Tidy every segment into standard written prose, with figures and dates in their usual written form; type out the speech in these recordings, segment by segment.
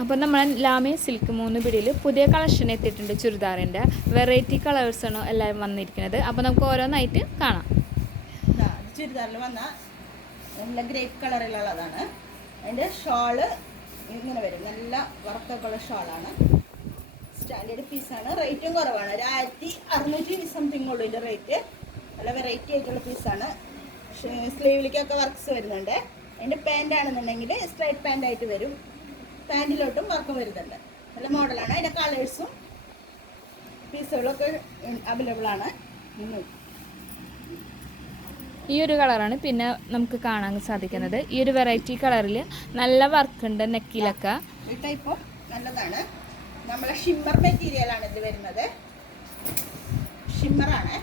അപ്പോൾ നമ്മൾ ലാമി സിൽക്ക് 3 പിടിയിൽ പുതിയ കളക്ഷൻ എത്തിയിട്ടുണ്ട്. ചുരിദാറിൻ്റെ വെറൈറ്റി കളേഴ്സാണ് എല്ലാം വന്നിരിക്കുന്നത്. അപ്പോൾ നമുക്ക് ഓരോന്നായിട്ട് കാണാം. ചുരിദാറിൽ വന്ന നല്ല ഗ്രേപ്പ് കളറിലുള്ളതാണ്. അതിൻ്റെ ഷോള് ഇങ്ങനെ വരും, നല്ല വർക്കൊക്കെയുള്ള ഷോളാണ്. സ്റ്റാൻഡേർഡ് പീസാണ്. റേറ്റും കുറവാണ്, 1620 സംതിങ് ഉള്ളൂ ഇതിൻ്റെ റേറ്റ്. നല്ല വെറൈറ്റി ആയിട്ടുള്ള പീസാണ്. സ്ലീവിലേക്കൊക്കെ വർക്ക്സ് വരുന്നുണ്ട്. അതിൻ്റെ പാൻ്റ് ആണെന്നുണ്ടെങ്കിൽ സ്ട്രൈറ്റ് പാൻ്റ് ആയിട്ട് വരും. പാൻറ്റിലോട്ടും വർക്കും വരുന്നുണ്ട്. നല്ല മോഡലാണ്. അതിൻ്റെ കളേഴ്സും പീസുകളൊക്കെ അവൈലബിൾ ആണ്. ഈ ഒരു കളറാണ് പിന്നെ നമുക്ക് കാണാൻ സാധിക്കുന്നത്. ഈ ഒരു വെറൈറ്റി കളറിൽ നല്ല വർക്ക് ഉണ്ട് നെക്കിലൊക്കെ. ഈ ടൈപ്പ് നല്ലതാണ്. നമ്മളെ ഷിമ്മർ മെറ്റീരിയലാണ് ഇത് വരുന്നത്. ഷിമ്മറാണ്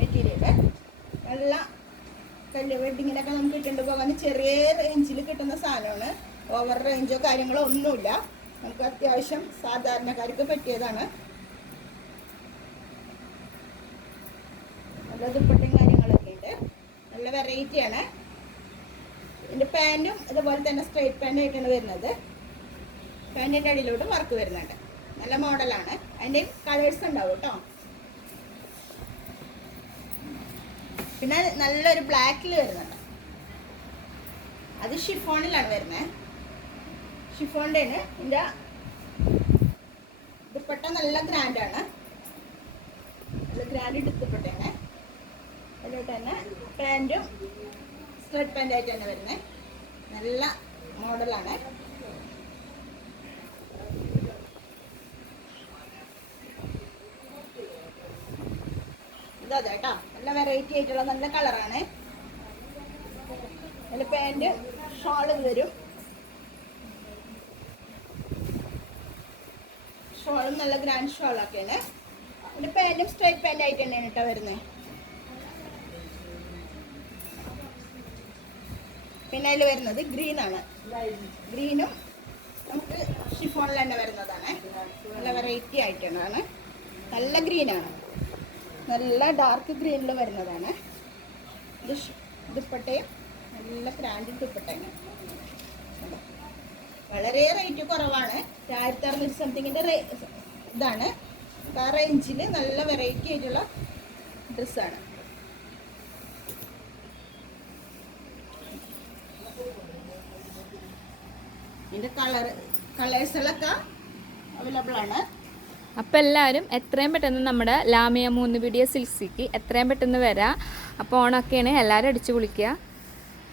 മെറ്റീരിയൽ. നല്ല കല്ല് വെഡിങ്ങിനൊക്കെ നമുക്ക് ഇട്ടുകൊണ്ട് പോകാൻ ചെറിയ റേഞ്ചിൽ കിട്ടുന്ന സാധനമാണ്. ഓവർ റേഞ്ചോ കാര്യങ്ങളോ ഒന്നുമില്ല. നമുക്ക് അത്യാവശ്യം സാധാരണക്കാർക്ക് പറ്റിയതാണ്. നല്ല ദുപ്പട്ടയും കാര്യങ്ങളൊക്കെ ഉണ്ട്. നല്ല വെറൈറ്റിയാണ്. ഇതിൻ്റെ പാൻറ്റും ഇതുപോലെ തന്നെ സ്ട്രൈറ്റ് പാൻ്റ് ആയിട്ടാണ് വരുന്നത്. പാൻറ്റിൻ്റെ അടിയിലോട്ട് വർക്ക് വരുന്നുണ്ട്. നല്ല മോഡലാണ്. അതിൻ്റെ കളേഴ്സ് ഉണ്ടാവും കേട്ടോ. പിന്നെ നല്ലൊരു ബ്ലാക്കിൽ വരുന്നുണ്ട്. അത് ഷിഫോണിലാണ് വരുന്നത്. ഷിഫോണിൻ്റെയാണ്. ഇതിൻ്റെ ദുപ്പട്ട നല്ല ഗ്രാൻഡാണ്. നല്ല ഗ്രാൻഡ് ദുപ്പട്ടയാണ്. അതിലോട്ട് തന്നെ പാൻറ്റും സ്ട്രൈറ്റ് പാൻ്റ് ആയിട്ട് തന്നെ വരുന്നത്. നല്ല മോഡലാണ്. ഇതാ കേട്ടോ, നല്ല വെറൈറ്റി ആയിട്ടുള്ള നല്ല കളറാണ്. അതിൽ പാൻറ് ഷോള് വരും. ഷോളും നല്ല ഗ്രാൻഡ് ഷോളൊക്കെയാണ്. അതിൻ്റെ പാൻറ്റും സ്ട്രൈറ്റ് പാൻ്റ് ആയിട്ട് തന്നെയാണ് കേട്ടോ വരുന്നത്. പിന്നെ അതിൽ വരുന്നത് ഗ്രീനാണ്. ഗ്രീനും നമുക്ക് ഷിഫോണിൽ തന്നെ വരുന്നതാണ്. നല്ല വെറൈറ്റി ആയിട്ടാണ്. നല്ല ഗ്രീനാണ്. നല്ല ഡാർക്ക് ഗ്രീനിൽ വരുന്നതാണ്. ഇത് ദുപ്പട്ടയും നല്ല ബ്രാൻഡ് ദുപ്പട്ടയാണ്. വളരെ റേറ്റ് കുറവാണ്. 1600 സംതിങ്ങിൻ്റെ ഇതാണ്. ആ റേഞ്ചിൽ നല്ല വെറൈറ്റി ആയിട്ടുള്ള ഡ്രസ്സാണ്. ഇതിൻ്റെ കളേഴ്സുകളൊക്കെ അവൈലബിൾ ആണ്. അപ്പോൾ എല്ലാവരും എത്രയും പെട്ടെന്ന് നമ്മുടെ ലാമിയ 3 പിടി സിൽക്സിക്ക് എത്രയും പെട്ടെന്ന് വരാം. അപ്പോൾ ഓണമൊക്കെയാണ്, എല്ലാവരും അടിച്ചു പൊളിക്കുക.